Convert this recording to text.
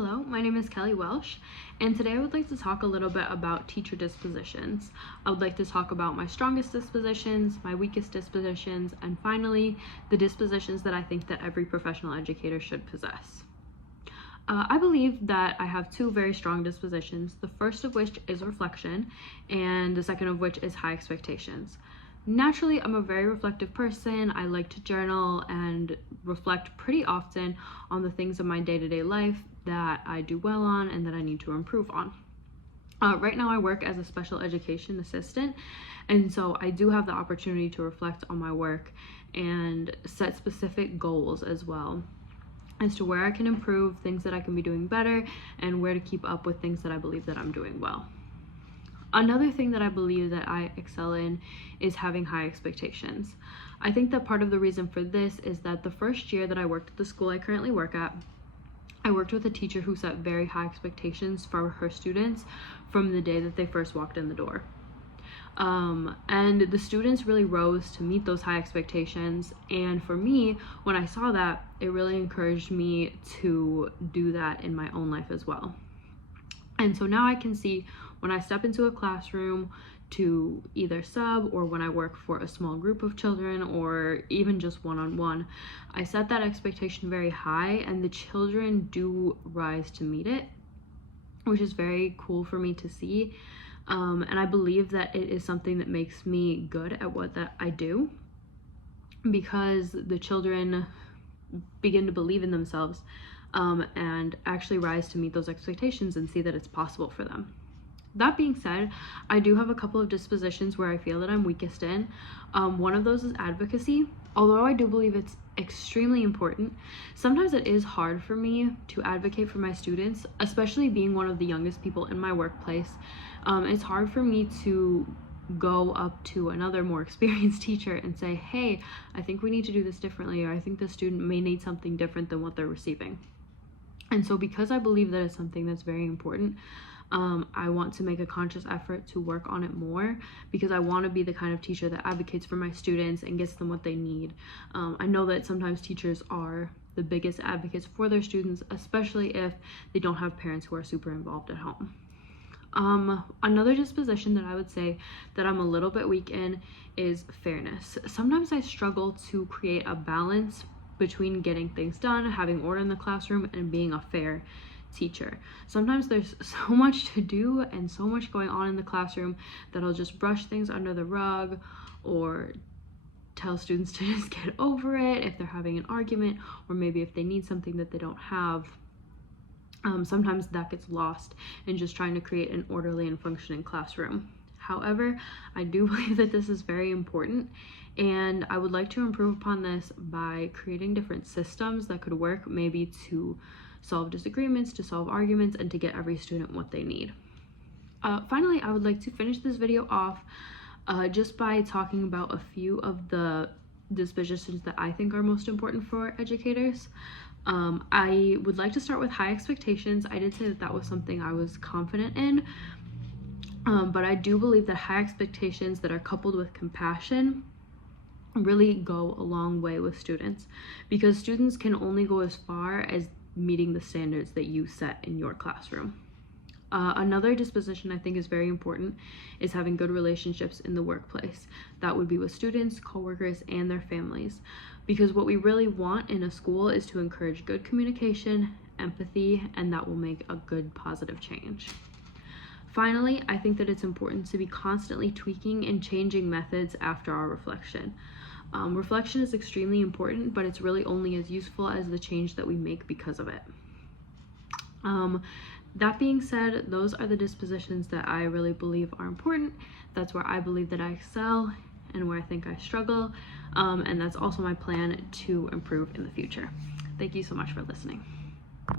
Hello, my name is Kelly Welsh, and today I would like to talk a little bit about teacher dispositions. I would like to talk about my strongest dispositions, my weakest dispositions, and finally, the dispositions that I think that every professional educator should possess. I believe that I have two very strong dispositions, the first of which is reflection, and the second of which is high expectations. Naturally, I'm a very reflective person. I like to journal and reflect pretty often on the things of my day-to-day life that I do well on and that I need to improve on. Right now I work as a special education assistant, and so I do have the opportunity to reflect on my work and set specific goals as well as to where I can improve, things that I can be doing better, and where to keep up with things that I believe that I'm doing well. Another thing that I believe that I excel in is having high expectations. I think that part of the reason for this is that the first year that I worked at the school I currently work at, I worked with a teacher who set very high expectations for her students from the day that they first walked in the door. And the students really rose to meet those high expectations, and for me, when I saw that, it really encouraged me to do that in my own life as well. And so now I can see when I step into a classroom to either sub or when I work for a small group of children or even just one-on-one, I set that expectation very high and the children do rise to meet it, which is very cool for me to see. And I believe that it is something that makes me good at what that I do, because the children begin to believe in themselves and actually rise to meet those expectations and see that it's possible for them. That being said, I do have a couple of dispositions where I feel that I'm weakest in. One of those is advocacy. Although I do believe it's extremely important, sometimes it is hard for me to advocate for my students, especially being one of the youngest people in my workplace. It's hard for me to go up to another more experienced teacher and say, hey, I think we need to do this differently, or I think the student may need something different than what they're receiving. And so because I believe that it's something that's very important, I want to make a conscious effort to work on it more, because I want to be the kind of teacher that advocates for my students and gets them what they need. I know that sometimes teachers are the biggest advocates for their students, especially if they don't have parents who are super involved at home. Another disposition that I would say that I'm a little bit weak in is fairness. Sometimes I struggle to create a balance between getting things done, having order in the classroom, and being a fair teacher. Sometimes there's so much to do and so much going on in the classroom that I'll just brush things under the rug or tell students to just get over it if they're having an argument, or maybe if they need something that they don't have. Sometimes that gets lost in just trying to create an orderly and functioning classroom. However, I do believe that this is very important, and I would like to improve upon this by creating different systems that could work, maybe to solve disagreements, to solve arguments, and to get every student what they need. Finally, I would like to finish this video off just by talking about a few of the dispositions that I think are most important for educators. I would like to start with high expectations. I did say that that was something I was confident in, but I do believe that high expectations that are coupled with compassion really go a long way with students, because students can only go as far as meeting the standards that you set in your classroom. Another disposition I think is very important is having good relationships in the workplace. That would be with students, coworkers, and their families, because what we really want in a school is to encourage good communication, empathy, and that will make a good positive change. Finally, I think that it's important to be constantly tweaking and changing methods after our reflection. Reflection is extremely important, but it's really only as useful as the change that we make because of it. That being said, those are the dispositions that I really believe are important. That's where I believe that I excel and where I think I struggle, and that's also my plan to improve in the future. Thank you so much for listening.